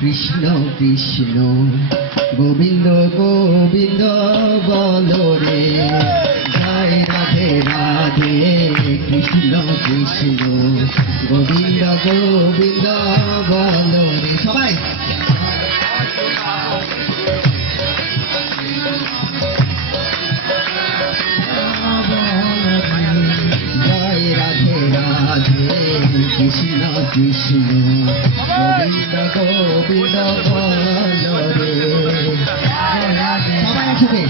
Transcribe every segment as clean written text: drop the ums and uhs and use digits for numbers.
কৃষ্ণ কৃষ্ণ গোবিন্দ গোবিন্দ বলো রে জয় রাধে রাধে কৃষ্ণ কৃষ্ণ গোবিন্দ গোবিন্দ বলো রে সবাই জয় রাধে রাধে কৃষ্ণ কৃষ্ণ গোবিন্দ গোবিন্দ বলো রে সবাই একসাথে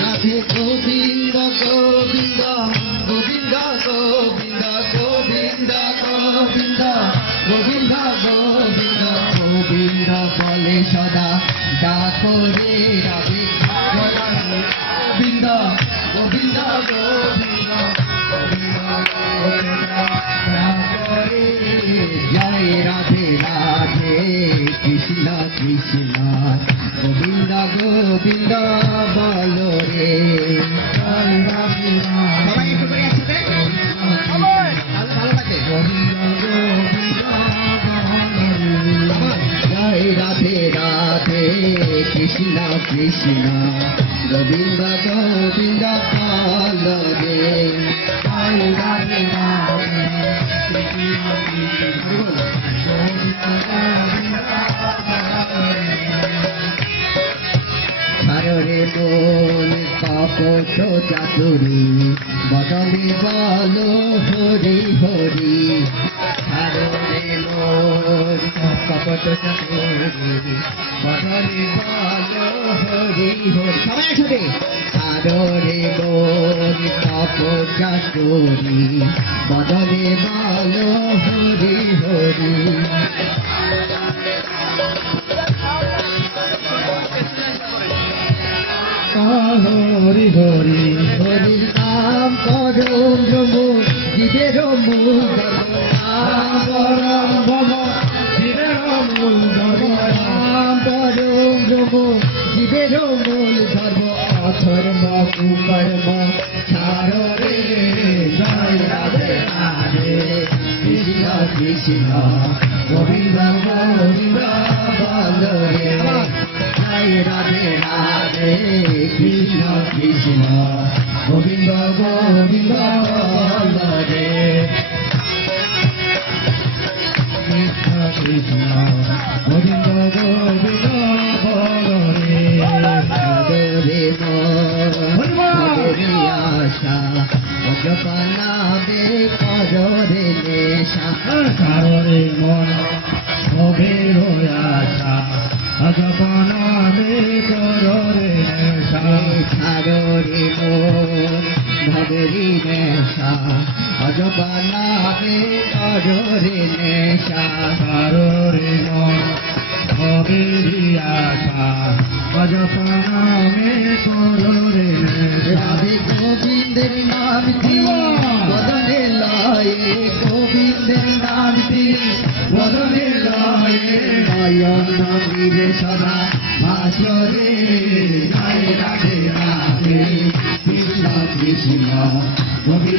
রাধে গোবিন্দ গোবিন্দ গোবিন্দ গোবিন্দ গোবিন্দ গোবিন্দ গোবিন্দ গোবিন্দ গোবিন্দ বলে সদা ডাকো রে রাধে গোবিন্দ গোবিন্দ গোবিন্দ জয় রাধে রাধে কৃষ্ণ কৃষ্ণ গোবিন্দ গোবিন্দ বলো রে জয় রাধে রাধে জয় রাধে রাধে কৃষ্ণ কৃষ্ণ গোবিন্দ গোবিন্দ বলো রে জয় রাধে রাধে সারে মন কপট চাতুরি বদলে বলো হরি হরি সারে মন কপট চাতুরি বদলে বলো হরি হরি সবাই একসাথে সারে মন কপট চাতুরি বদলে বলো হরি হরি হরি হরি হরি নাম করম প্রভু জীবের মূল নাম করম প্রভু জীবের মূল নাম করম প্রভু জীবের মূল ধর্ম অথর্ম কুকর্ম ছাড়ো রে জয় রাধে রাধে কৃষ্ণ কৃষ্ণ গোবিন্দ গোবিন্দ বলো রে জয় রাধে রাধে কৃষ্ণ কৃষ্ণ গোবিন্দ গোবিন্দ বলো রে কৃষ্ণ কৃষ্ণ গোবিন্দ গোবিন্দ বলো রে সাগরে মনে আশা অজপনাবে কররে নেশা সাগরে মন ভবের আশা অজপনাবে কররে নেশা সাগরে মন ভবেরি নেশা অজপনাবে কররে নেশা সাগরে মন ভবেরি আশা অজপনাবে কররে নেশা রাধে গোবিন্দের নাম বদনে লায়ে গোবিন্দের নাম বদনে লায়ে নয়ন নবীরে সদা ভাসরে জয় রাধে রাধে কৃষ্ণ কৃষ্ণ গোবিন্দ